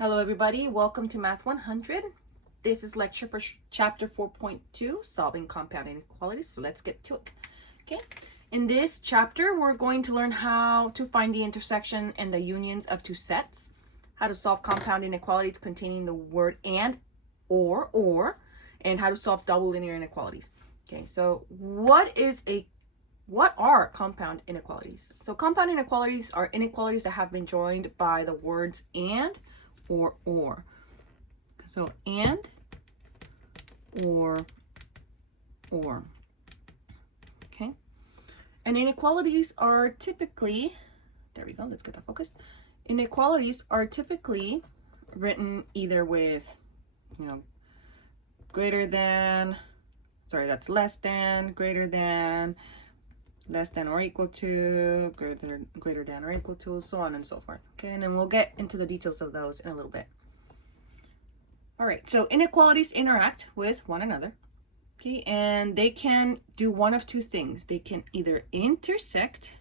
Hello everybody, welcome to Math 100. This is lecture for chapter 4.2, solving compound inequalities. So let's get to it. Okay, in this chapter we're going to learn how to find the intersection and the unions of two sets, how to solve compound inequalities containing the word and, or, and how to solve double linear inequalities. Okay, so what are compound inequalities? So compound inequalities are inequalities that have been joined by the words and or. So and or. Okay. And inequalities are typically, there we go, let's get that focused. Inequalities are typically written either with, greater than, that's less than, greater than, less than or equal to, greater than or equal to, so on and so forth. Okay, and then we'll get into the details of those in a little bit. All right, so inequalities interact with one another. Okay, and they can do one of two things. They can either intersect,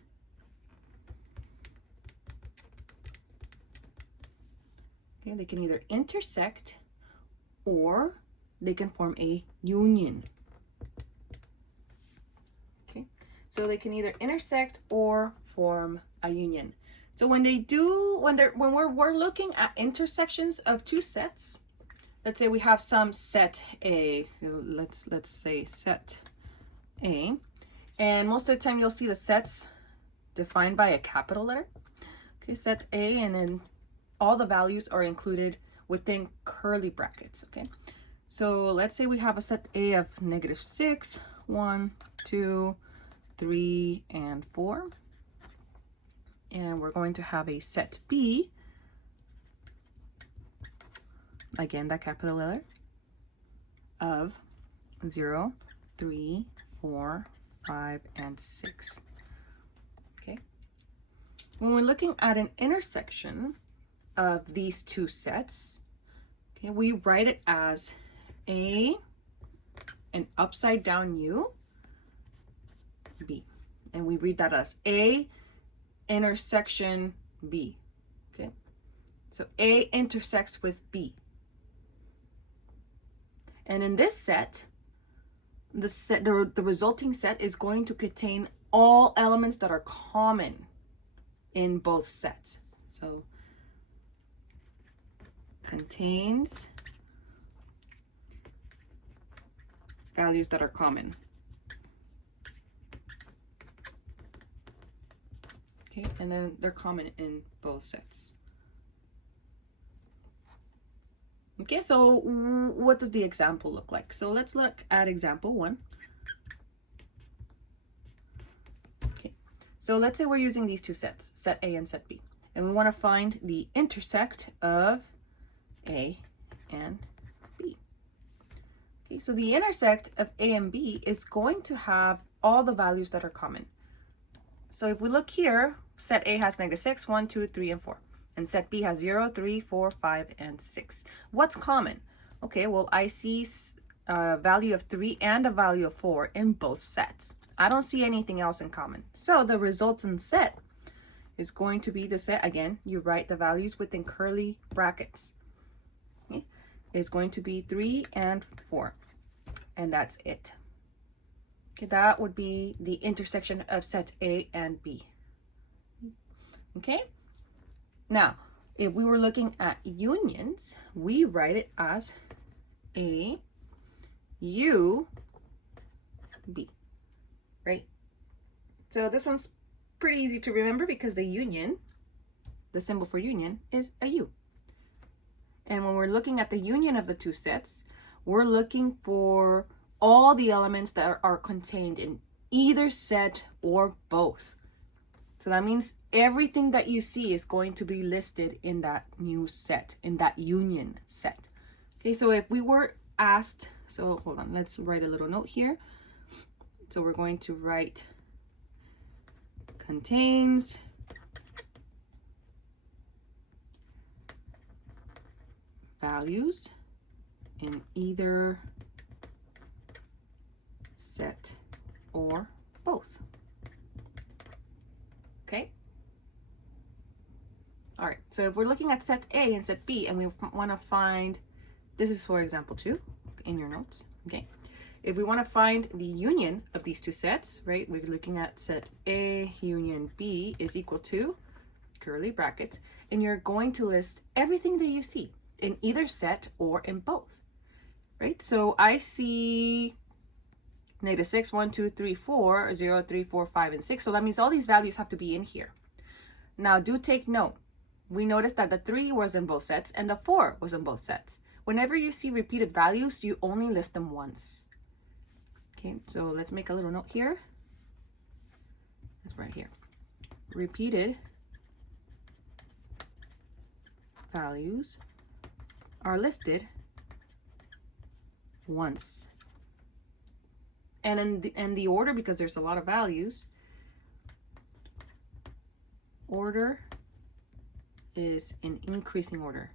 okay, they can either intersect or they can form a union. So they can either intersect or form a union. So when we're looking at intersections of two sets, let's say we have some set A, let's say set A, and most of the time you'll see the sets defined by a capital letter. Okay, set A, and then all the values are included within curly brackets. Okay, so let's say we have a set A of -6, 1, 2, 3, and 4, and we're going to have a set B, again that capital letter, of 0, 3, 4, 5, and 6. Okay, when we're looking at an intersection of these two sets, okay, we write it as A, an upside down U, B, and we read that as A intersection B. Okay, so A intersects with B, and in this set, the resulting set is going to contain all elements that are common in both sets. So contains values that are common. Okay, and then they're common in both sets. Okay, so what does the example look like? So let's look at example 1. Okay, so let's say we're using these two sets, set A and set B, and we want to find the intersect of A and B. Okay, so the intersect of A and B is going to have all the values that are common. So if we look here, set A has -6, 1, 2, 3, and 4. And set B has 0, 3, 4, 5, and 6. What's common? Okay, well, I see a value of 3 and a value of 4 in both sets. I don't see anything else in common. So the resultant set is going to be the set, again, you write the values within curly brackets. Okay? It's going to be 3 and 4. And that's it. Okay, that would be the intersection of sets A and B. Okay, now if we were looking at unions, we write it as A, U, B, right? So this one's pretty easy to remember because the union, the symbol for union, is a U. And when we're looking at the union of the two sets, we're looking for all the elements that are contained in either set or both. So that means everything that you see is going to be listed in that new set, in that union set. Okay, so if we were asked, so hold on, let's write a little note here. So we're going to write contains values in either set or both. Okay. All right, so if we're looking at set A and set B and we want to find, this is for example 2 in your notes, okay? If we want to find the union of these two sets, right, we're looking at set A union B is equal to curly brackets, and you're going to list everything that you see in either set or in both, right? So I see -6, 1, 2, 3, 4, 0, 3, 4, 5, and 6. So that means all these values have to be in here. Now do take note. We noticed that the 3 was in both sets and the 4 was in both sets. Whenever you see repeated values, you only list them once. Okay, so let's make a little note here. That's right here. Repeated values are listed once. And in the order, because there's a lot of values, order is in increasing order.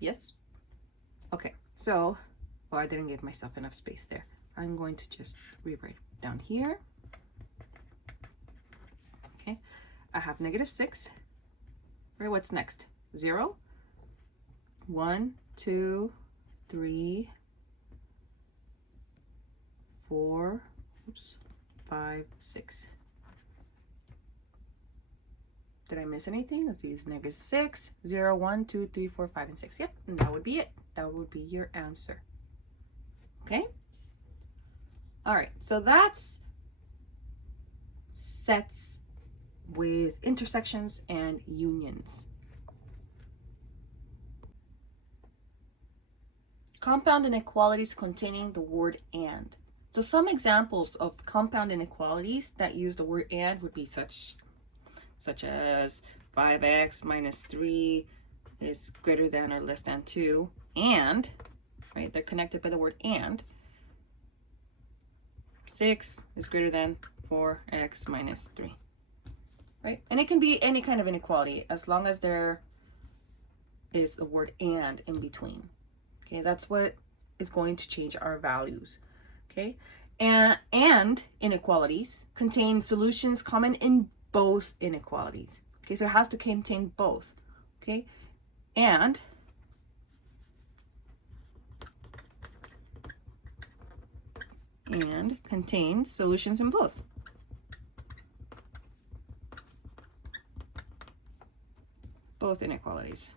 Yes? Okay, so, well, I didn't give myself enough space there. I'm going to just rewrite down here. Okay, I have -6. Right, what's next? 0, 1, 2, 3, 4, 5, 6. Did I miss anything? Let's see, it's -6, 0, 1, 2, 3, 4, 5, and 6. Yep, and that would be it. That would be your answer. Okay? All right, so that's sets with intersections and unions. Compound inequalities containing the word and. So some examples of compound inequalities that use the word and would be such as 5x minus 3 is greater than or less than 2, and, right, they're connected by the word and, 6 is greater than 4x minus 3, right? And it can be any kind of inequality as long as there is the word and in between. Okay, that's what is going to change our values. Okay, and inequalities contain solutions common in both inequalities. Okay, so it has to contain both. Okay, and contains solutions in both. Both inequalities.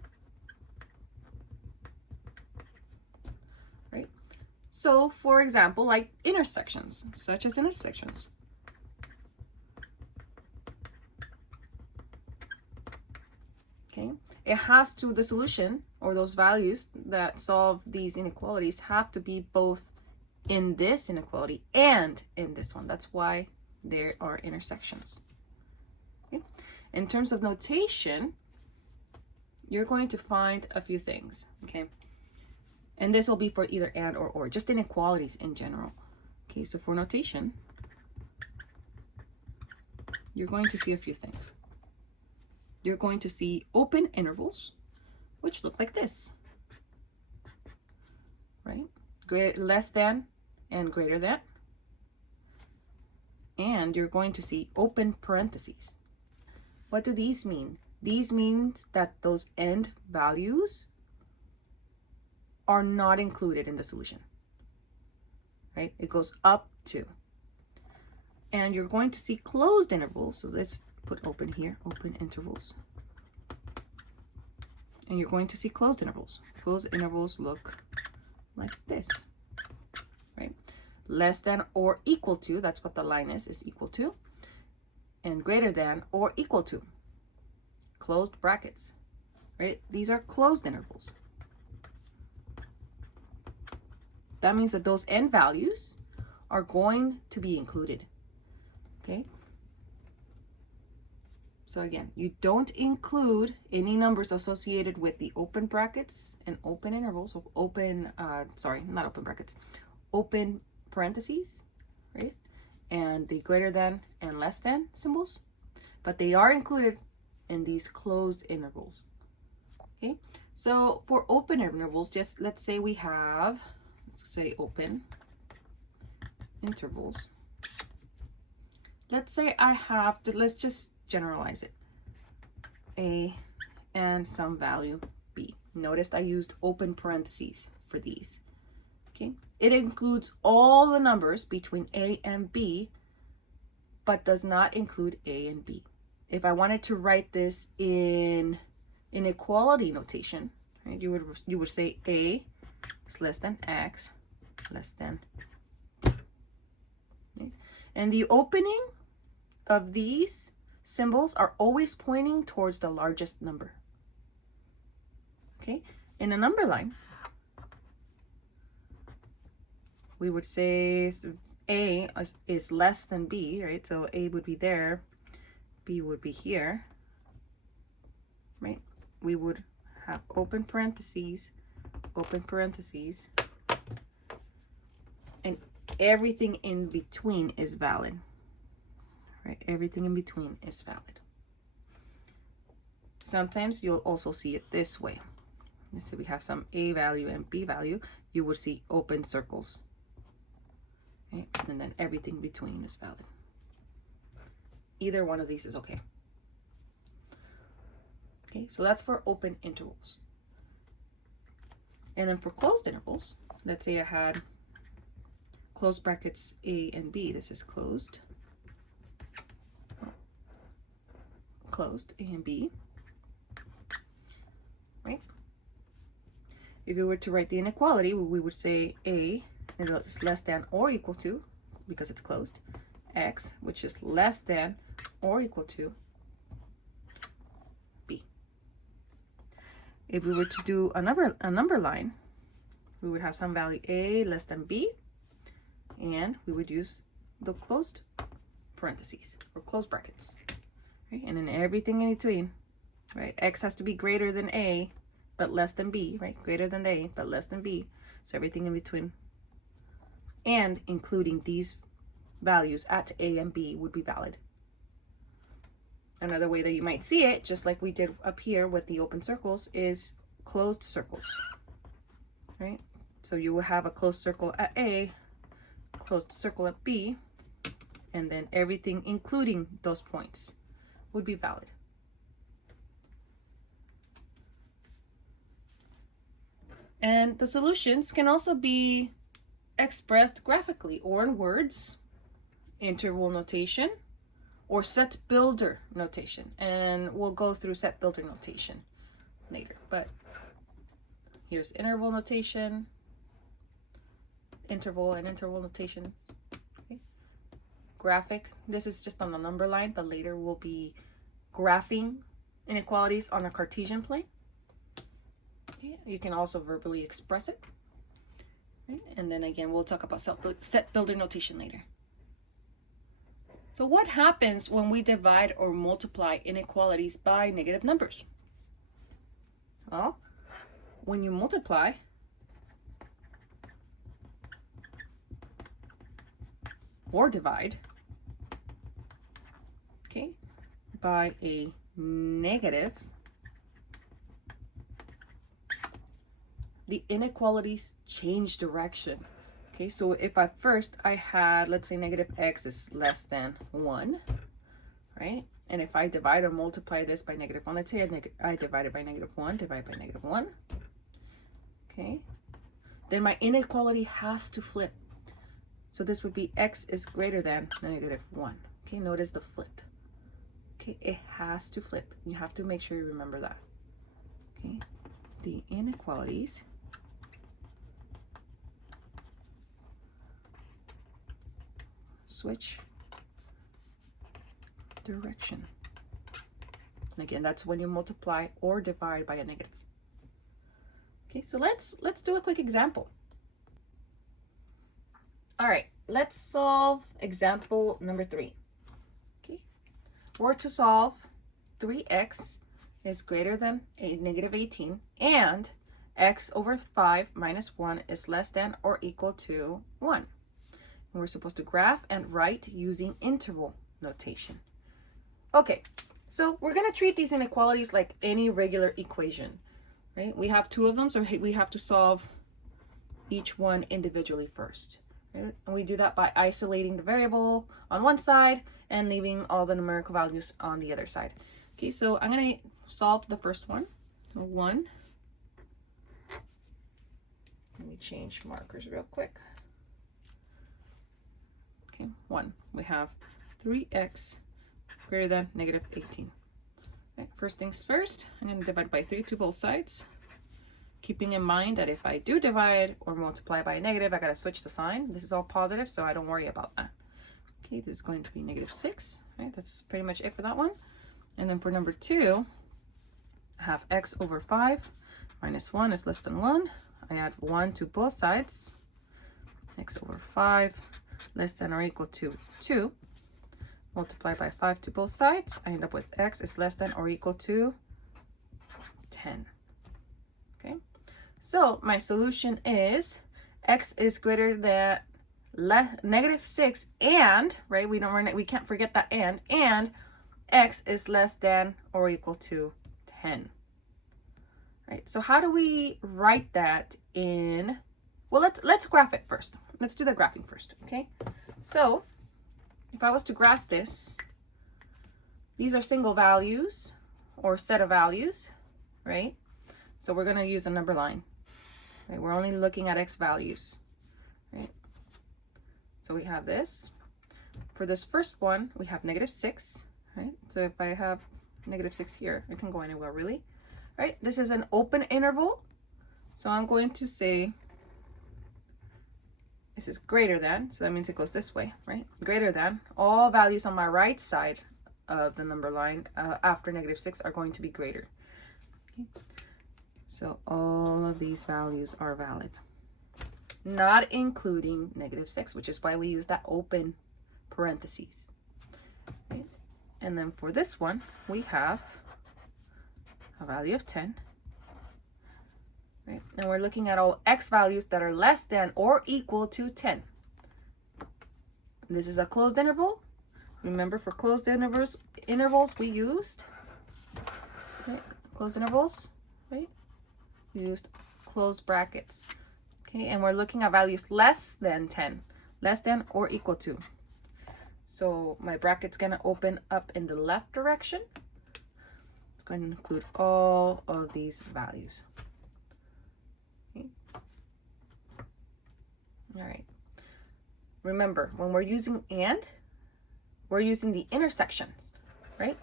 Right? So, for example, like intersections, such as intersections. Okay? It has to, the solution or those values that solve these inequalities have to be both in this inequality and in this one. That's why there are intersections. Okay? In terms of notation, you're going to find a few things, okay? And this will be for either and or, just inequalities in general. Okay, so for notation, you're going to see a few things. You're going to see open intervals, which look like this, right? Less than and greater than. And you're going to see open parentheses. What do these mean? These mean that those end values are not included in the solution, right? It goes up to. And you're going to see closed intervals. So let's put open here, open intervals. And you're going to see closed intervals. Closed intervals look like this, right? Less than or equal to, that's what the line is equal to. And greater than or equal to. Closed brackets, right? These are closed intervals. That means that those end values are going to be included, okay? So again, you don't include any numbers associated with the open brackets and open intervals, so open, not open brackets, open parentheses, right? And the greater than and less than symbols, but they are included in these closed intervals. Okay, so for open intervals, just let's say we have, let's say open intervals. let's say I have to, let's just generalize it, A and some value B. Notice I used open parentheses for these. Okay, it includes all the numbers between A and B, but does not include A and B. If I wanted to write this in inequality notation, right, you would say A is less than X less than. Okay? And the opening of these symbols are always pointing towards the largest number. Okay, in a number line, we would say A is less than B, right? So A would be there, B would be here, right? We would have open parentheses, and everything in between is valid, right? Everything in between is valid. Sometimes you'll also see it this way. Let's say we have some A value and B value, you would see open circles, right? And then everything between is valid. Either one of these is okay. Okay, so that's for open intervals. And then for closed intervals, let's say I had closed brackets A and B. This is closed. Closed A and B. Right? If we were to write the inequality, we would say A is less than or equal to, because it's closed, X, which is less than or equal to B. If we were to do a number line, we would have some value A less than B, and we would use the closed parentheses or closed brackets, right? And then everything in between, right? X has to be greater than A, but less than B, right? Greater than A, but less than B. So everything in between, and including these values at A and B, would be valid. Another way that you might see it, just like we did up here with the open circles, is closed circles, right? So you will have a closed circle at A, closed circle at B, and then everything including those points would be valid. And the solutions can also be expressed graphically or in words, interval notation, or set builder notation. And we'll go through set builder notation later. But here's interval notation, interval and interval notation. Okay. Graphic, this is just on a number line, but later we'll be graphing inequalities on a Cartesian plane. Okay. You can also verbally express it. Okay. And then again, we'll talk about set builder notation later. So what happens when we divide or multiply inequalities by negative numbers? Well, when you multiply or divide, okay, by a negative, the inequalities change direction. Okay, so if at first I had, let's say negative X is less than 1, right? And if I divide or multiply this by negative 1, let's say I divide it by negative 1, divide by negative 1, okay? Then my inequality has to flip. So this would be X is greater than negative 1. Okay, notice the flip. Okay, it has to flip. You have to make sure you remember that. Okay, the inequalities switch direction. And again, that's when you multiply or divide by a negative. Okay, so let's do a quick example. All right, let's solve example number 3. Okay, we're to solve 3x is greater than negative 18 and x over 5 minus 1 is less than or equal to 1. And we're supposed to graph and write using interval notation. Okay, so we're going to treat these inequalities like any regular equation, right? We have 2 of them, so we have to solve each one individually first. Right? And we do that by isolating the variable on one side and leaving all the numerical values on the other side. Okay, so I'm going to solve the first one. 1. Let me change markers real quick. Okay, 1. We have 3x greater than negative 18. Okay, first things first, I'm going to divide by 3 to both sides. Keeping in mind that if I do divide or multiply by a negative, I got to switch the sign. This is all positive, so I don't worry about that. Okay, this is going to be negative 6. Right, that's pretty much it for that one. And then for number 2, I have x over 5 minus 1 is less than 1. I add 1 to both sides. X over 5 less than or equal to 2. Multiply by 5 to both sides. I end up with x is less than or equal to 10. Okay, so my solution is x is greater than negative 6 and, right, we can't forget that and x is less than or equal to 10. Right, so how do we write that in, well, let's graph it first. Let's do the graphing first, okay? So if I was to graph this, these are single values or set of values, right? So we're going to use a number line. Right? We're only looking at x values, right? So we have this. For this first one, we have negative 6, right? So if I have negative 6 here, it can go anywhere really, right? This is an open interval. So I'm going to say this is greater than, so that means it goes this way, right? Greater than, all values on my right side of the number line after negative 6 are going to be greater. Okay. So all of these values are valid, not including negative 6, which is why we use that open parentheses. Okay. And then for this one, we have a value of 10. Right? And we're looking at all x values that are less than or equal to 10. This is a closed interval. Remember, for closed intervals we used, right? Closed intervals, right? We used closed brackets. Okay, and we're looking at values less than 10, less than or equal to. So my bracket's gonna open up in the left direction. It's going to include all of these values. Okay. All right. Remember, when we're using and, we're using the intersections, right?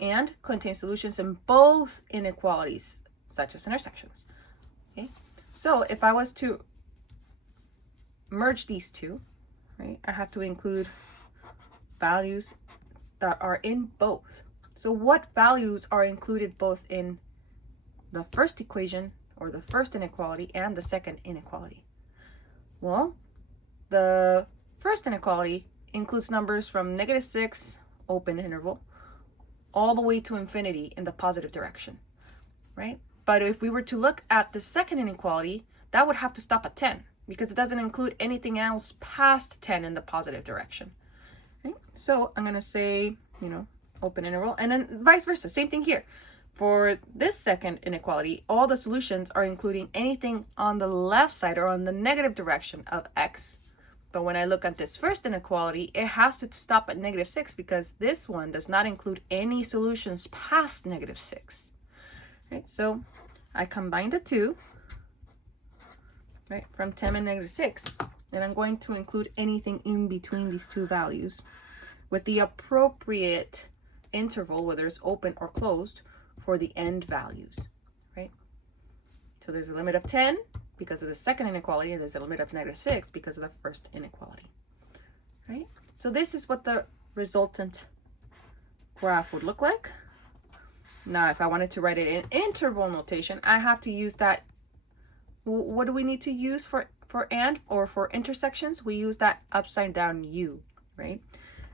And contains solutions in both inequalities, such as intersections. Okay, so if I was to merge these two, right, I have to include values that are in both. So what values are included both in the first equation or the first inequality and the second inequality? Well, the first inequality includes numbers from negative 6, open interval, all the way to infinity in the positive direction, right? But if we were to look at the second inequality, that would have to stop at 10 because it doesn't include anything else past 10 in the positive direction, right? So I'm going to say, open interval, and then vice versa. Same thing here. For this second inequality, all the solutions are including anything on the left side or on the negative direction of x. But when I look at this first inequality, it has to stop at negative 6 because this one does not include any solutions past negative 6. Right, so I combine the two, right, from 10 and negative 6, and I'm going to include anything in between these two values with the appropriate interval, whether it's open or closed, for the end values, right? So there's a limit of 10 because of the second inequality, and there's a limit of negative 6 because of the first inequality, right? So this is what the resultant graph would look like. Now, if I wanted to write it in interval notation, I have to use that. What do we need to use for and or for intersections? We use that upside down U, right?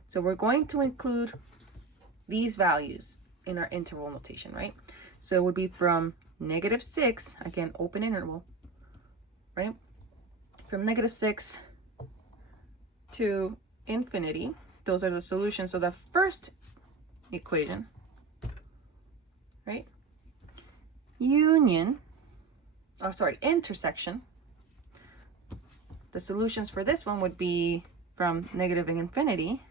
So we're going to include these values in our interval notation, right? So it would be from negative 6, again, open interval, right? From negative 6 to infinity. Those are the solutions of the first equation, right? Intersection. The solutions for this one would be from negative infinity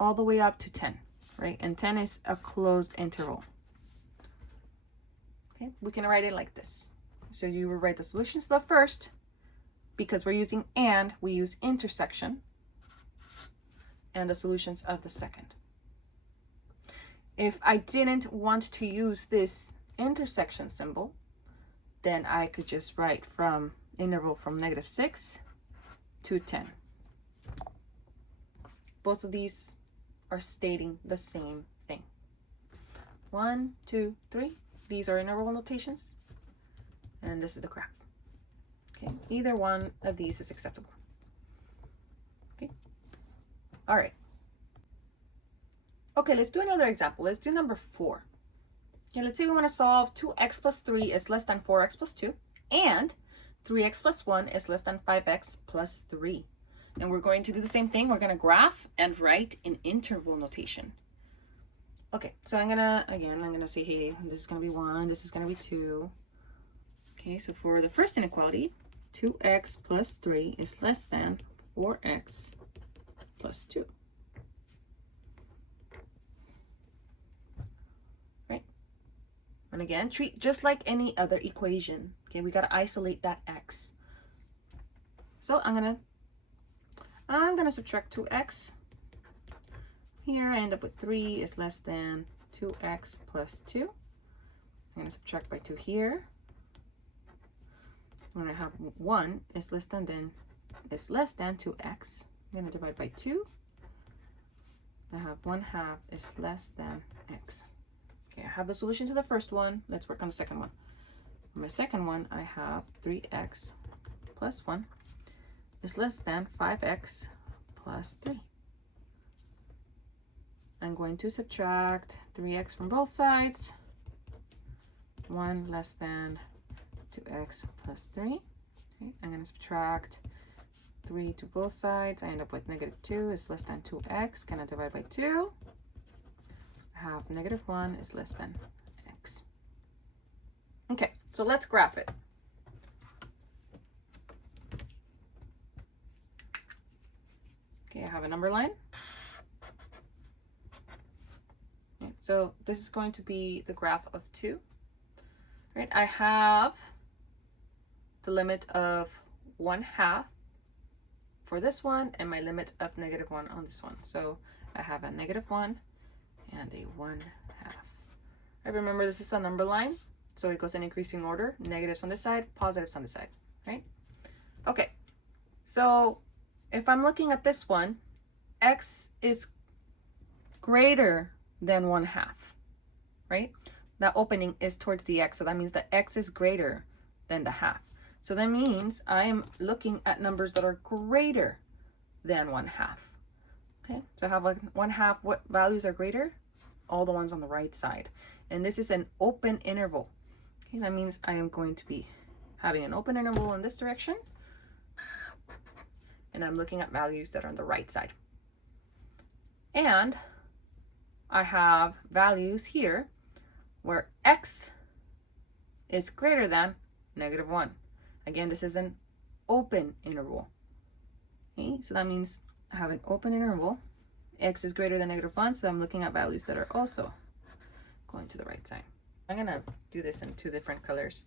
all the way up to 10, right? And 10 is a closed interval. Okay, we can write it like this. So you will write the solutions to the first, because we're using and, we use intersection, and the solutions of the second. If I didn't want to use this intersection symbol, then I could just write from interval from -6 to 10. Both of these are stating the same thing. 1, 2, 3. These are interval notations, and this is the graph. Okay, either one of these is acceptable. Okay, all right. Okay, let's do another example. Let's do number 4. Okay, let's say we want to solve 2x plus 3 is less than 4x plus 2, and 3x plus 1 is less than 5x plus 3. And we're going to do the same thing. We're going to graph and write in interval notation. Okay, so I'm going to say, hey, this is going to be 1, this is going to be 2. Okay, so for the first inequality, 2x plus 3 is less than 4x plus 2. Right? And again, treat just like any other equation. Okay, we got to isolate that x. So I'm gonna subtract 2x. Here I end up with 3 is less than 2x plus 2. I'm gonna subtract by 2 here. I'm gonna have 1 is less than 2x. I'm gonna divide by 2. I have 1/2 is less than x. Okay, I have the solution to the first one. Let's work on the second one. For my second one, I have 3x plus 1 is less than 5x plus 3. I'm going to subtract 3x from both sides. 1 less than 2x plus 3. Okay, I'm going to subtract 3 to both sides. I end up with -2 is less than 2x. Going to divide by 2. I have -1 is less than x. Okay, so let's graph it. Okay, I have a number line. Okay, so this is going to be the graph of 2. Right, I have the limit of 1/2 for this one and my limit of -1 on this one. So I have a -1 and a 1/2. I remember this is a number line, so it goes in increasing order. Negatives on this side, positives on this side, right? Okay, so if I'm looking at this one, x is greater than 1/2, right? That opening is towards the x, so that means that x is greater than the half. So that means I am looking at numbers that are greater than 1/2. Okay, so I have like 1/2, what values are greater? All the ones on the right side. And this is an open interval. Okay, that means I am going to be having an open interval in this direction. And I'm looking at values that are on the right side. And I have values here where x is greater than -1. Again, this is an open interval. Okay, so that means I have an open interval. X is greater than -1, so I'm looking at values that are also going to the right side. I'm gonna do this in 2 different colors.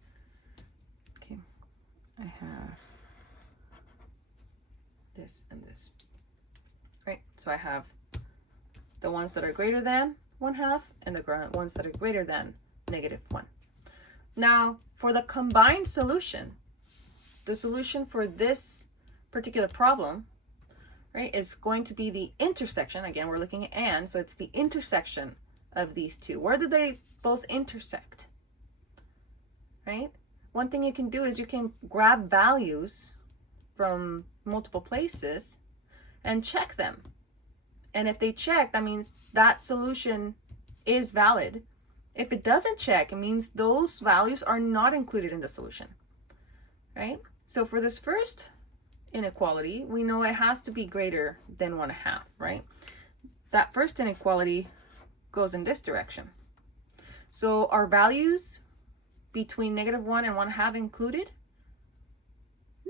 Okay, I have this and this. Right, so I have the ones that are greater than 1/2 and the ones that are greater than -1. Now, for the combined solution, the solution for this particular problem, right, is going to be the intersection. Again, we're looking at and, so it's the intersection of these two. Where do they both intersect? Right? One thing you can do is you can grab values from multiple places and check them. And if they check, that means that solution is valid. If it doesn't check, it means those values are not included in the solution, right? So for this first inequality, we know it has to be greater than 1/2, right? That first inequality goes in this direction. So are values between -1 and 1/2 included?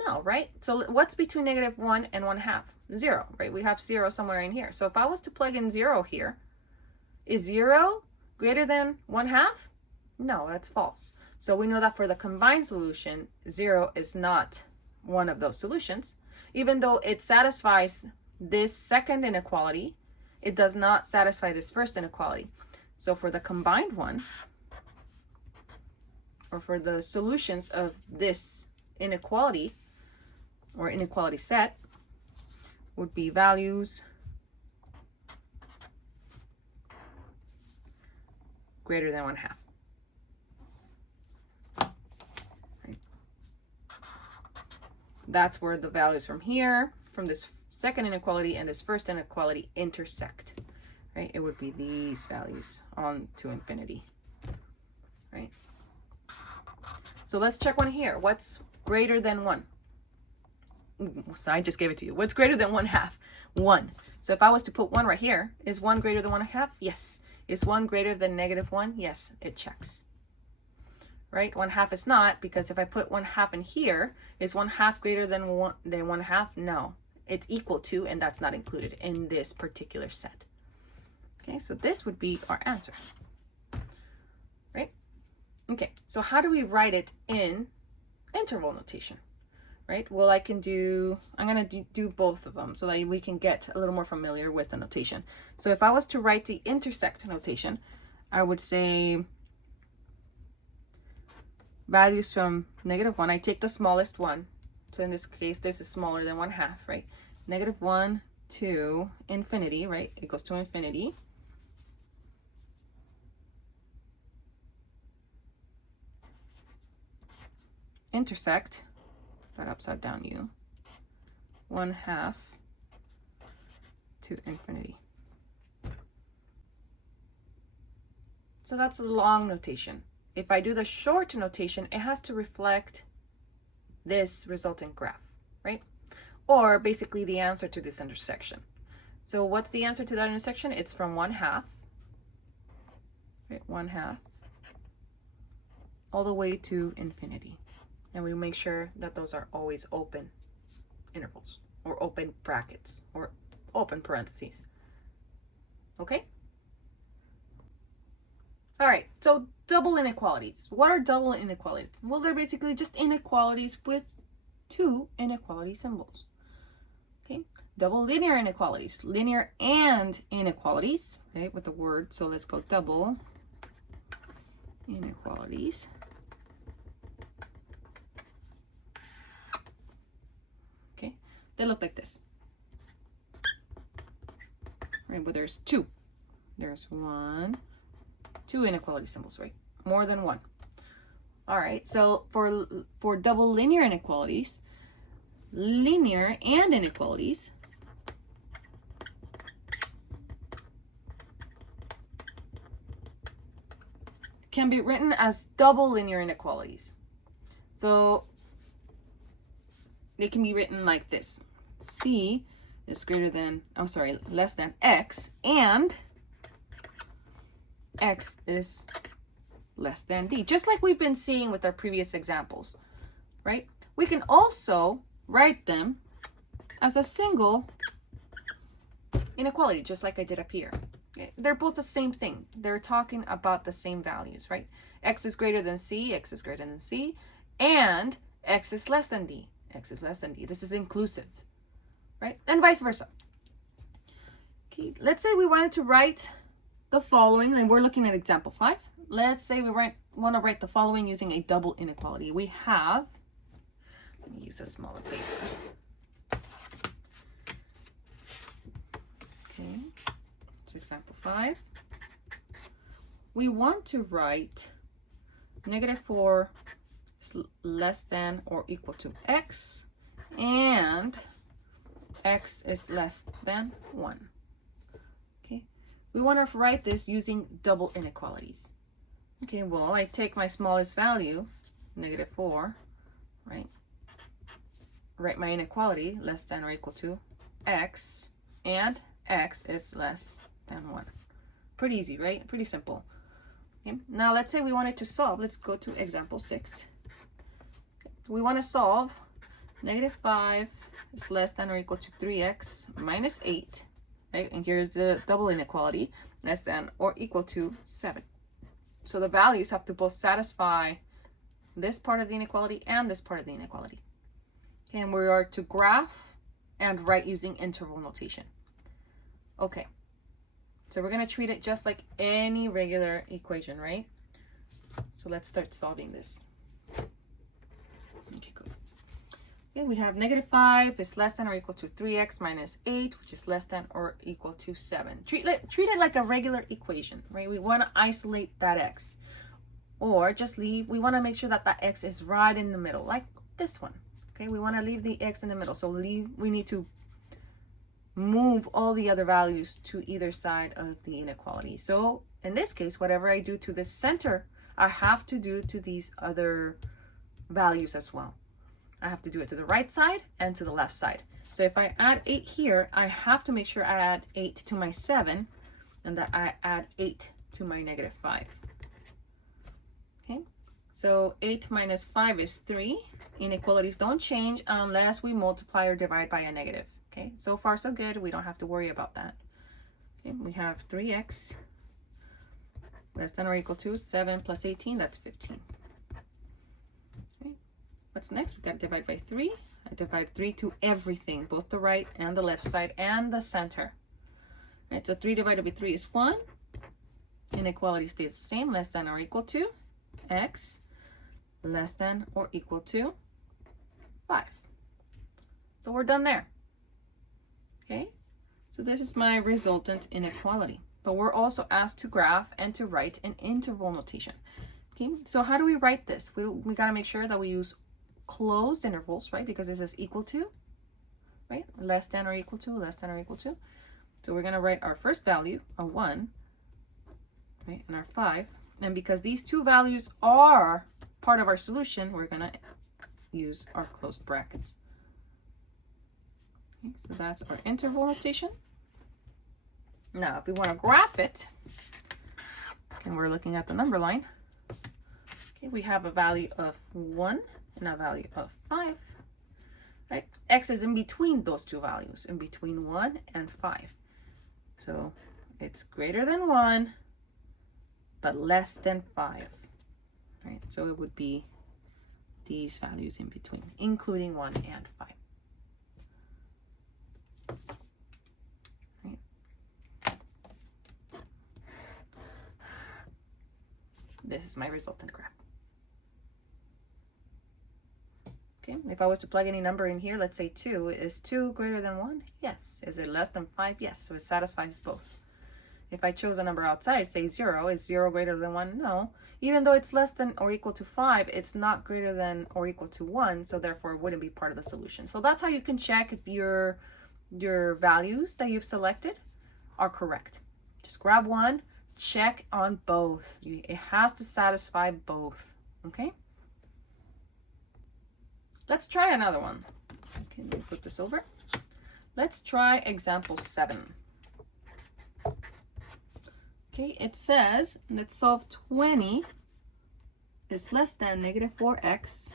No, right? So what's between -1 and 1/2? 0, right? We have 0 somewhere in here. So if I was to plug in 0 here, is 0 greater than 1/2? No, that's false. So we know that for the combined solution, 0 is not one of those solutions. Even though it satisfies this second inequality, it does not satisfy this first inequality. So for the combined one, or for the solutions of this inequality or inequality set, would be values greater than 1/2. Right. That's where the values from here, from this second inequality and this first inequality intersect. Right? It would be these values on to infinity. Right? So let's check one here. What's greater than 1? So I just gave it to you. What's greater than 1/2? 1. So if I was to put 1 right here, is 1 greater than 1/2? Yes. Is 1 greater than -1? Yes, it checks. Right? 1/2 is not, because if I put 1/2 in here, is 1/2 greater than 1/2? No. It's equal to, and that's not included in this particular set. Okay, so this would be our answer. Right? Okay, so how do we write it in interval notation? Right? Well, I'm going to do both of them so that we can get a little more familiar with the notation. So if I was to write the intersect notation, I would say values from -1. I take the smallest one. So in this case, this is smaller than 1/2, right? -1 to infinity, right? It goes to infinity. Intersect, that upside down U, 1/2 to infinity. So that's a long notation. If I do the short notation, it has to reflect this resultant graph, right? Or basically the answer to this intersection. So what's the answer to that intersection? It's from 1/2, right? 1/2 all the way to infinity. And we make sure that those are always open intervals or open brackets or open parentheses. Okay? All right, so double inequalities. What are double inequalities? Well, they're basically just inequalities with two inequality symbols. Okay, double linear inequalities, linear and inequalities, right, with the word. So let's go double inequalities. Okay, they look like this. Right, but there's two. There's one, two inequality symbols, right? More than one. All right, so for double linear inequalities, linear and inequalities can be written as double linear inequalities. So they can be written like this. C is less than X, and X is less than D, just like we've been seeing with our previous examples, right? We can also write them as a single inequality, just like I did up here. Okay? They're both the same thing. They're talking about the same values, right? X is greater than C, X is greater than C, and X is less than D, X is less than D. This is inclusive, right? And vice versa. Okay, let's say we wanted to write the following, and we're looking at example 5. Let's say we want to write the following using a double inequality. We have, let me use a smaller paper. Okay, it's example 5. We want to write -4 is less than or equal to X, and X is less than 1. We want to write this using double inequalities. Okay, well, I take my smallest value, -4, right? Write my inequality, less than or equal to X, and X is less than 1. Pretty easy, right? Pretty simple. Okay, now let's say we wanted to solve. Let's go to example 6. We want to solve negative 5 is less than or equal to 3x minus 8, right? And here's the double inequality, less than or equal to 7. So the values have to both satisfy this part of the inequality and this part of the inequality. Okay, and we are to graph and write using interval notation. Okay, so we're going to treat it just like any regular equation, right? So let's start solving this. Okay, good. Okay, we have negative 5 is less than or equal to 3x minus 8, which is less than or equal to 7. Treat it like a regular equation, right? We want to isolate that x. Or just leave, we want to make sure that that x is right in the middle, like this one. Okay, we want to leave the x in the middle. So we need to move all the other values to either side of the inequality. So in this case, whatever I do to the center, I have to do to these other values as well. I have to do it to the right side and to the left side. So if I add 8 here, I have to make sure I add 8 to my 7 and that I add 8 to my negative 5. Okay, so 8 minus 5 is 3. Inequalities don't change unless we multiply or divide by a negative. Okay, so far so good. We don't have to worry about that. Okay, we have 3x less than or equal to 7 plus 18, that's 15. Okay, what's next? We got to divide by 3. I divide 3 to everything, both the right and the left side and the center. Right, so 3 divided by 3 is 1. Inequality stays the same, less than or equal to x less than or equal to 5. So we're done there. Okay, so this is my resultant inequality. But we're also asked to graph and to write an interval notation. Okay, so how do we write this? We got to make sure that we use closed intervals, right? Because this is equal to, right? Less than or equal to, less than or equal to. So we're going to write our first value, a 1, right? And our 5. And because these two values are part of our solution, we're going to use our closed brackets. Okay, so that's our interval notation. Now, if we want to graph it, and we're looking at the number line, okay, we have a value of 1 and a value of 5, right? X is in between those two values, in between 1 and 5. So it's greater than 1, but less than 5, right? So it would be these values in between, including 1 and 5. This is my resultant graph. Okay, if I was to plug any number in here, let's say 2, is 2 greater than 1? Yes. Is it less than 5? Yes. So it satisfies both. If I chose a number outside, say 0, is 0 greater than 1? No. Even though it's less than or equal to 5, it's not greater than or equal to 1, so therefore it wouldn't be part of the solution. So that's how you can check if your values that you've selected are correct. Just grab one, check on both. It has to satisfy both, okay? Let's try another one. Okay, let me flip this over. Let's try example 7. Okay, it says, let's solve 20 is less than negative 4x,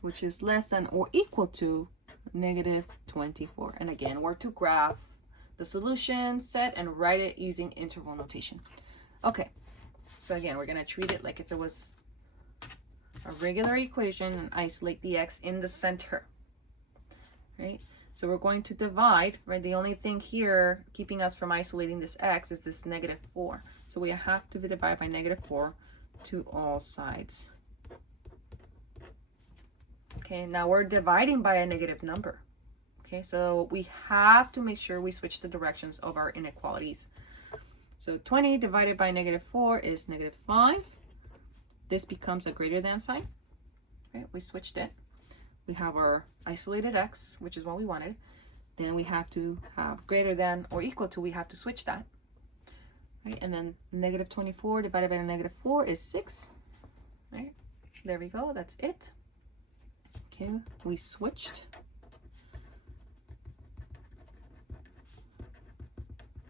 which is less than or equal to negative 24. And again, we're to graph the solution set and write it using interval notation. Okay, so again, we're going to treat it like if it was a regular equation and isolate the x in the center, right? So we're going to divide, right? The only thing here keeping us from isolating this x is this negative 4. So we have to divide by negative 4 to all sides. Okay, now we're dividing by a negative number. Okay, so we have to make sure we switch the directions of our inequalities. So 20 divided by negative 4 is negative 5. This becomes a greater than sign, right? We switched it. We have our isolated x, which is what we wanted. Then we have to have greater than or equal to, we have to switch that, right? And then negative 24 divided by negative 4 is 6, right? There we go, that's it. Okay, we switched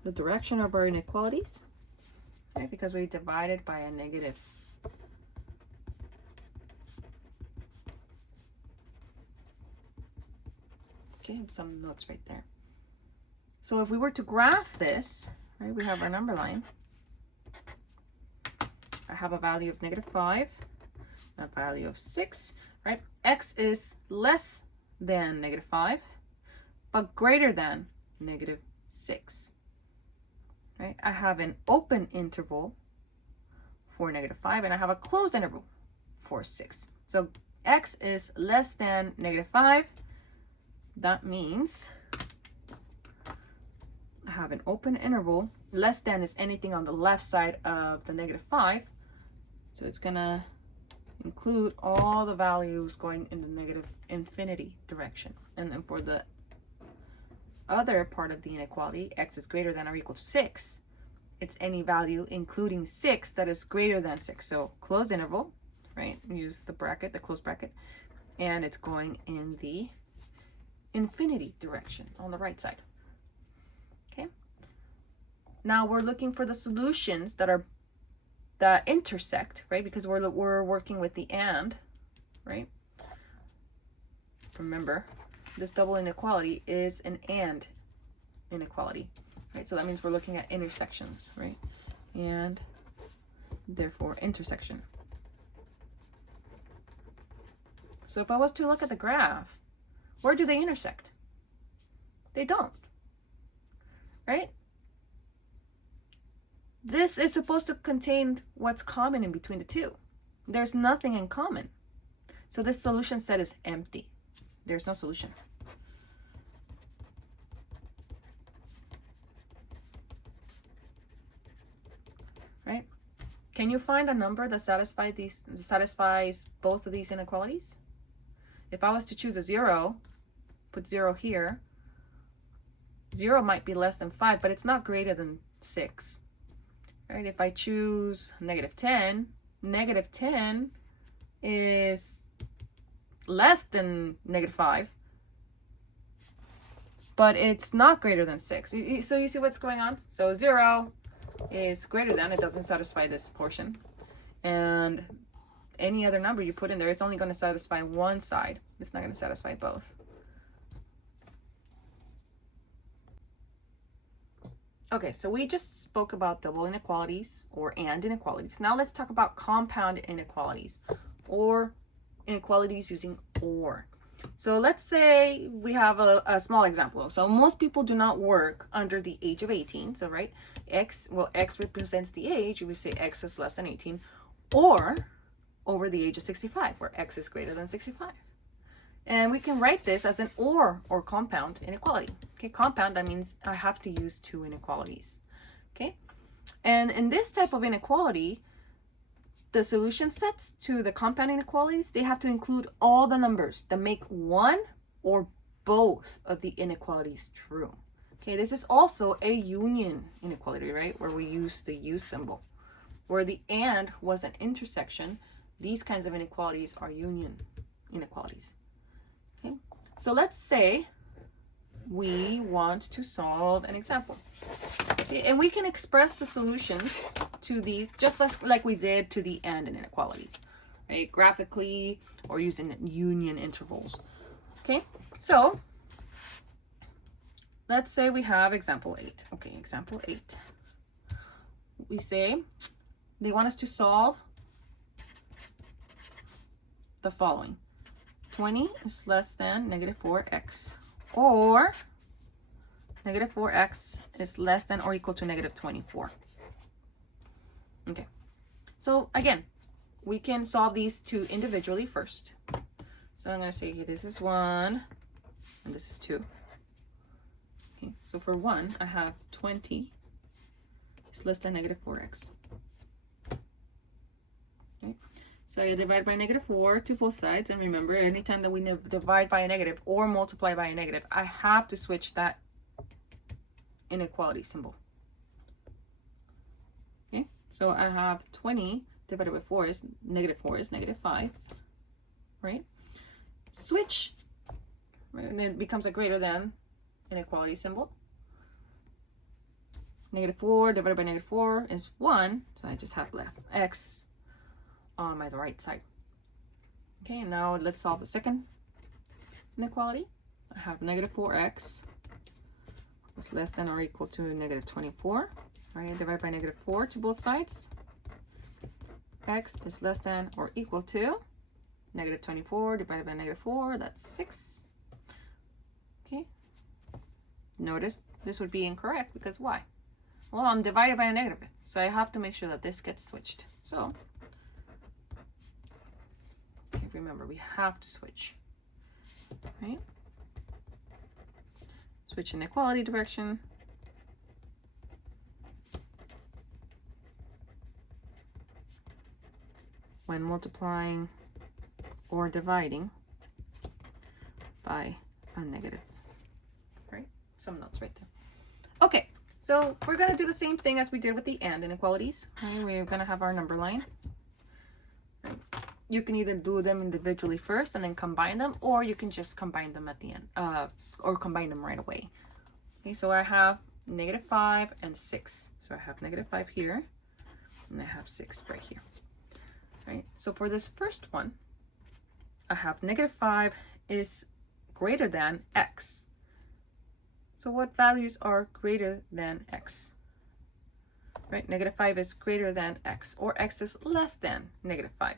the direction of our inequalities, okay, because we divided by a negative. some notes right there. So if we were to graph this, right, we have our number line. I have a value of -5, a value of 6, right? X is less than -5, but greater than -6, right? I have an open interval for -5, and I have a closed interval for 6. So X is less than -5. That means I have an open interval. Less than is anything on the left side of the -5. So it's gonna include all the values going in the negative infinity direction. And then for the other part of the inequality, X is greater than or equal to 6, it's any value including 6 that is greater than 6. So closed interval, right? Use the bracket, the closed bracket, and it's going in the infinity direction on the right side. Okay. Now we're looking for the solutions that intersect, right? Because we're working with the and, right? Remember, this double inequality is an and inequality, right? So that means we're looking at intersections, right? And therefore intersection. So if I was to look at the graph, where do they intersect? They don't, right? This is supposed to contain what's common in between the two. There's nothing in common. So this solution set is empty. There's no solution. Right? Can you find a number that satisfies both of these inequalities? If I was to choose a 0, put 0 here, 0 might be less than 5, but it's not greater than 6. Right? If I choose -10, -10 is less than -5, but it's not greater than 6. So you see what's going on? So 0 is greater than, it doesn't satisfy this portion. And any other number you put in there, it's only going to satisfy one side. It's not going to satisfy both. Okay, so we just spoke about double inequalities or and inequalities. Now let's talk about compound inequalities or inequalities using or. So let's say we have a small example. So most people do not work under the age of 18. So right, X represents the age. We say X is less than 18, or over the age of 65, where X is greater than 65. And we can write this as an or compound inequality. Okay, compound, that means I have to use two inequalities. Okay, and in this type of inequality, the solution sets to the compound inequalities, they have to include all the numbers that make one or both of the inequalities true. Okay, this is also a union inequality, right? Where we use the U symbol. Where the and was an intersection, these kinds of inequalities are union inequalities. Okay, so let's say we want to solve an example. Okay, and we can express the solutions to these just like we did to the and inequalities, right? Graphically or using union intervals. Okay, so let's say we have example 8. Okay, example 8. We say they want us to solve the following. 20 is less than -4x, or -4x is less than or equal to -24. Okay, so again, we can solve these two individually first. So I'm going to say, okay, this is 1 and this is 2. Okay, so for 1, I have 20 is less than -4x. Okay, so I divide by -4 to both sides. And remember, anytime that we divide by a negative or multiply by a negative, I have to switch that inequality symbol. Okay, so I have 20 divided by 4 is -4 is -5, right? Switch, right? And it becomes a greater than inequality symbol. -4 divided by -4 is 1, so I just have left x on my right side. Okay, and now let's solve the second inequality. I have negative 4x is less than or equal to negative 24. Right, divide by negative 4 to both sides. X is less than or equal to negative 24 divided by negative 4, that's 6. Okay. Notice this would be incorrect because why? Well, I'm divided by a negative, so I have to make sure that this gets switched. So, okay, remember, we have to switch, right? Switch in equality direction. When multiplying or dividing by a negative, right? Some notes right there. Okay, so we're going to do the same thing as we did with the and inequalities. Right? We're going to have our number line. Right? You can either do them individually first and then combine them, or you can just combine them at the end, or combine them right away. Okay, so I have negative 5 and 6. So I have negative 5 here, and I have 6 right here. Right? So for this first one, I have negative 5 is greater than x. So what values are greater than x? Right? Negative 5 is greater than x, or x is less than negative 5.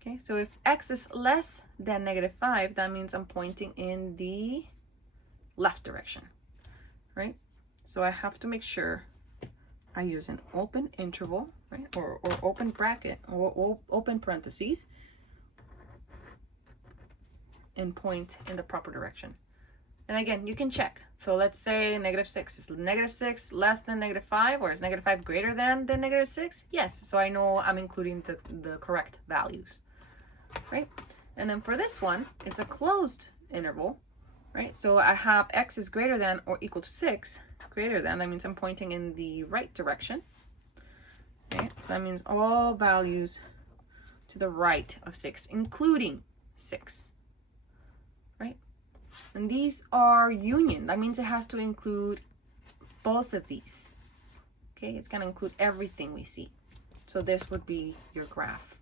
Okay, so if x is less than negative 5, that means I'm pointing in the left direction, right? So I have to make sure I use an open interval, right? Or open bracket, or open parentheses, and point in the proper direction. And again, you can check. So let's say negative 6. Is negative 6 less than negative 5, or is negative 5 greater than negative 6? Yes, so I know I'm including the correct values, right? And then for this one, it's a closed interval, right? So I have x is greater than or equal to 6. Greater than, that means I'm pointing in the right direction. Okay, so that means all values to the right of 6, including 6, right? And these are union. That means it has to include both of these. Okay, it's going to include everything we see. So this would be your graph.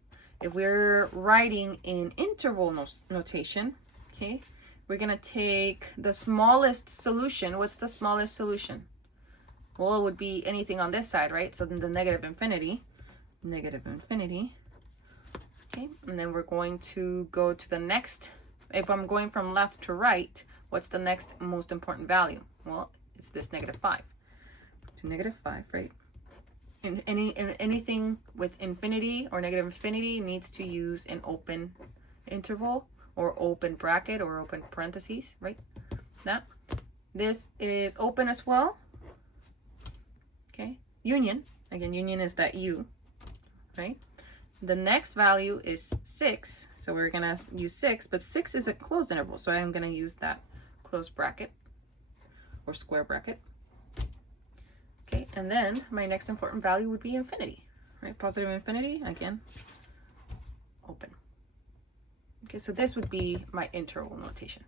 If we're writing in interval notation, okay, we're going to take the smallest solution. What's the smallest solution? Well, it would be anything on this side, right? So then the negative infinity. Okay, and then we're going to go to the next. If I'm going from left to right, what's the next most important value? Well, it's this negative 5. So negative 5, right? In anything with infinity or negative infinity needs to use an open interval, or open bracket, or open parentheses, right? That. This is open as well. Okay. Union. Again, union is that U, right? The next value is 6. So we're going to use 6, but 6 is a closed interval. So I'm going to use that closed bracket or square bracket. Okay. And then my next important value would be infinity, right? Positive infinity, again, open. Okay, so this would be my interval notation.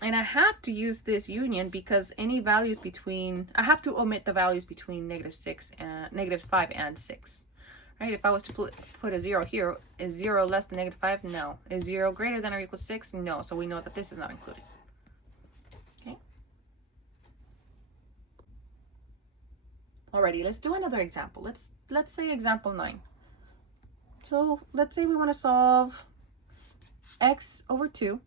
And I have to use this union because any values between, I have to omit the values between negative 6 and negative 5 and 6. Right? If I was to put a 0 here, is 0 less than negative 5? No. Is 0 greater than or equal to 6? No. So we know that this is not included. Okay. Alrighty, let's do another example. Let's say example 9. So let's say we want to solve x over 2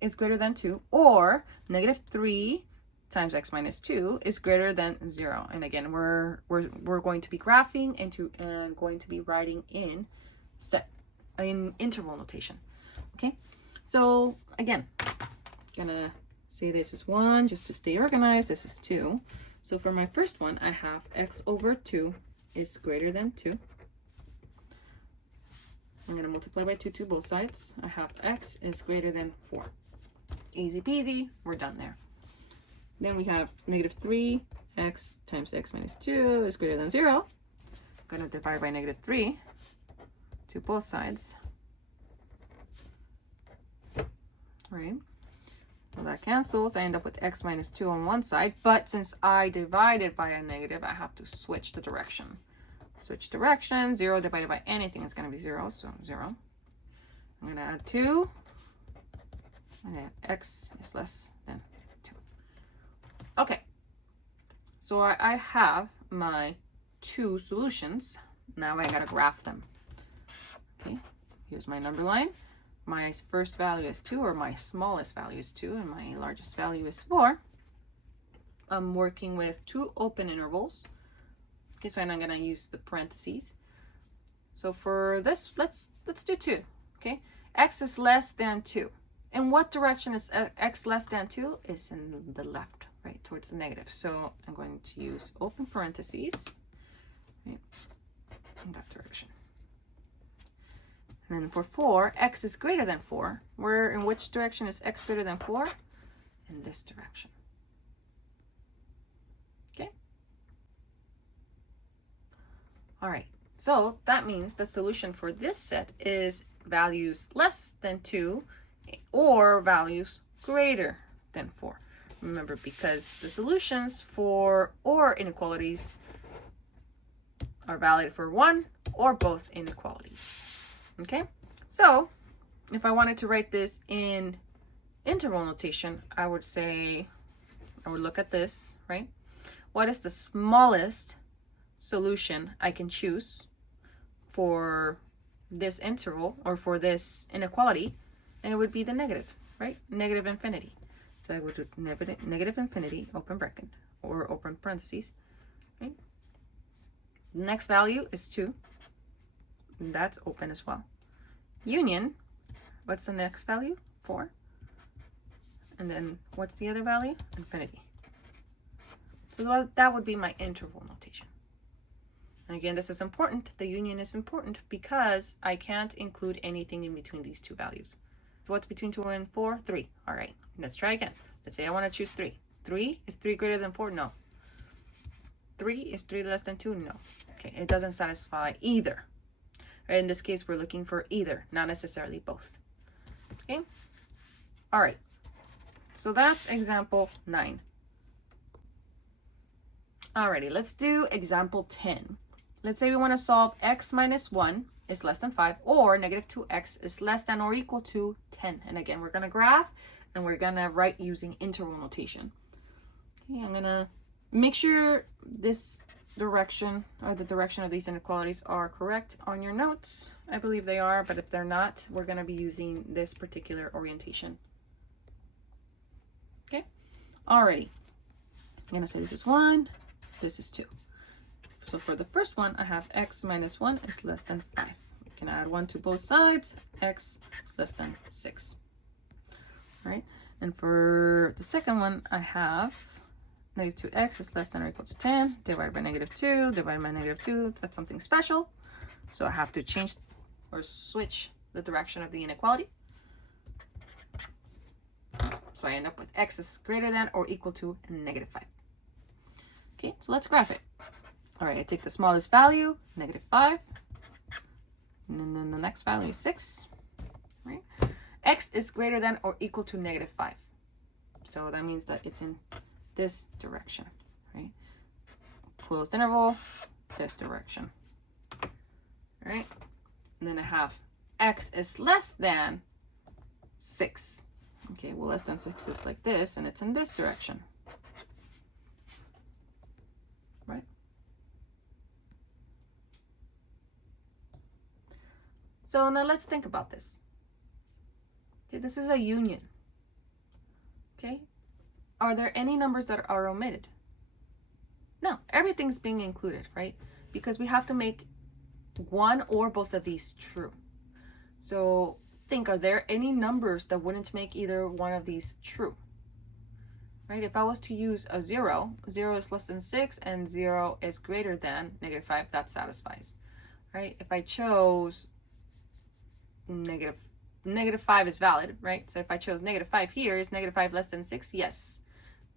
is greater than 2, or negative 3 times x minus 2 is greater than 0. And again, we're going to be graphing and going to be writing in interval notation. Okay, so again, gonna say this is 1 just to stay organized. This is 2. So for my first one, I have x over 2 is greater than 2. I'm going to multiply by 2 to both sides. I have x is greater than 4. Easy peasy, we're done there. Then we have negative 3x times x minus 2 is greater than 0. I'm going to divide by negative 3 to both sides. Right? Well, that cancels. I end up with x minus 2 on one side, but since I divided by a negative, I have to switch the direction. Switch direction, 0 divided by anything is going to be 0, so 0. I'm going to add 2. and x is less than 2. Okay, so I have my two solutions. Now I gotta graph them. Okay, here's my number line. My first value is 2, or my smallest value is 2, and my largest value is 4. I'm working with two open intervals. Okay, so I'm not gonna use the parentheses. So for this, let's do 2. Okay, x is less than 2. In what direction is x less than 2? Is in the left, right, towards the negative. So I'm going to use open parentheses, right, in that direction. And then for 4, x is greater than 4. Where, in which direction is x greater than 4? In this direction. Okay. All right. So that means the solution for this set is values less than 2 or values greater than 4. Remember, because the solutions for or inequalities are valid for one or both inequalities. Okay, so if I wanted to write this in interval notation, I would look at this, right? What is the smallest solution I can choose for this interval or for this inequality? And it would be the negative, right? Negative infinity. So I would do negative infinity, open bracket, or open parentheses, right? The next value is 2. And that's open as well. Union, what's the next value? 4. And then what's the other value? Infinity. So that would be my interval notation. And again, this is important. The union is important because I can't include anything in between these two values. So what's between 2 and 4? 3. All right, let's try again. Let's say I want to choose 3. 3, is 3 greater than 4? No. 3, is 3 less than 2? No. Okay, it doesn't satisfy either. In this case, we're looking for either, not necessarily both. Okay. All right. So that's example 9. Alrighty, let's do example 10. Let's say we want to solve x minus 1 is less than 5, or negative 2x is less than or equal to 10. And again, we're going to graph, and we're going to write using interval notation. Okay, I'm going to make sure this direction, or the direction of these inequalities, are correct on your notes. I believe they are, but if they're not, we're going to be using this particular orientation. Okay, alrighty. I'm going to say this is 1, this is 2. So for the first one, I have x minus 1 is less than 5. We can add 1 to both sides. X is less than 6. All right, and for the second one, I have negative 2x is less than or equal to 10 divided by negative 2 divided by negative 2. That's something special. So I have to change or switch the direction of the inequality. So I end up with x is greater than or equal to negative 5. Okay, so let's graph it. All right, I take the smallest value, negative 5. And then the next value is 6. Right? X is greater than or equal to negative 5. So that means that it's in this direction, right? Closed interval, this direction. All right? And then I have x is less than 6. Okay, well, less than 6 is like this, and it's in this direction. Right? So now let's think about this. Okay, this is a union. Okay? Are there any numbers that are omitted? No, everything's being included, right? Because we have to make one or both of these true. So think, are there any numbers that wouldn't make either one of these true? Right? If I was to use a 0, 0 is less than 6 and 0 is greater than negative 5, that satisfies. Right? If I chose negative 5 is valid, right? So if I chose negative 5 here, is negative 5 less than 6? Yes.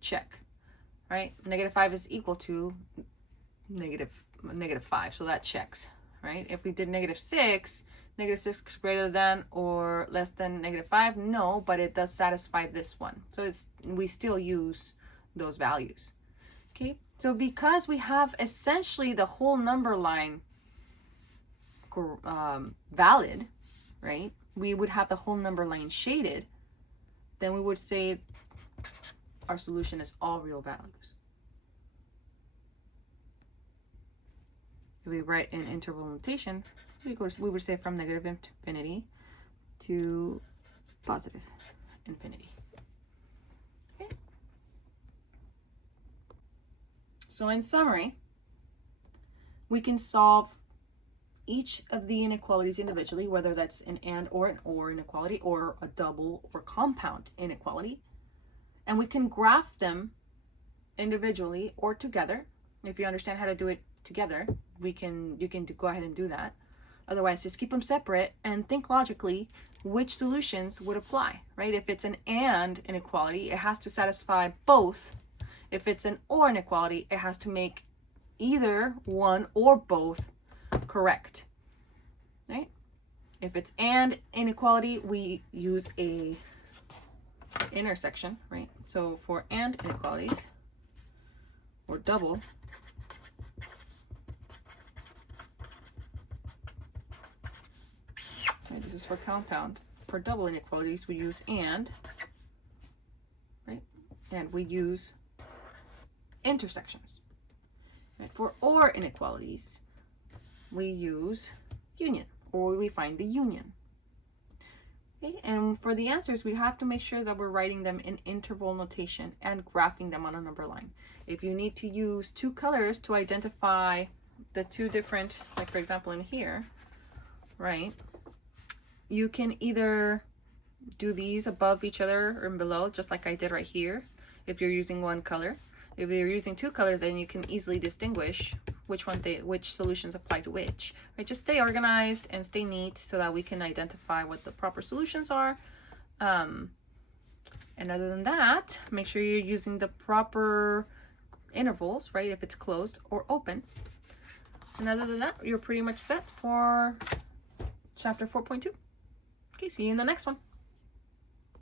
Check. Right? Negative 5 is equal to negative 5, so that checks. Right? If we did negative 6 is greater than or less than negative 5? No, but it does satisfy this one. So we still use those values. Okay? So because we have essentially the whole number line valid, right? We would have the whole number line shaded, then we would say our solution is all real values. If we write in interval notation, we would say from negative infinity to positive infinity. Okay. So in summary, we can solve each of the inequalities individually, whether that's an and or an or inequality or a double or compound inequality. And we can graph them individually or together. If you understand how to do it together, you can go ahead and do that. Otherwise, just keep them separate and think logically which solutions would apply, right? If it's an and inequality, it has to satisfy both. If it's an or inequality, it has to make either one or both correct, right? If it's and inequality, we use a intersection, right? So for and inequalities or double, okay, this is for compound. For double inequalities, we use and, right? And we use intersections. Right? For or inequalities, we use union, or we find the union. Okay? And for the answers, we have to make sure that we're writing them in interval notation and graphing them on a number line. If you need to use two colors to identify the two different, like for example in here, right, you can either do these above each other or below, just like I did right here, if you're using one color. If you're using two colors, then you can easily distinguish which solutions apply to which. Right? Just stay organized and stay neat so that we can identify what the proper solutions are. And other than that, make sure you're using the proper intervals, right? If it's closed or open. And other than that, you're pretty much set for chapter 4.2. Okay, see you in the next one.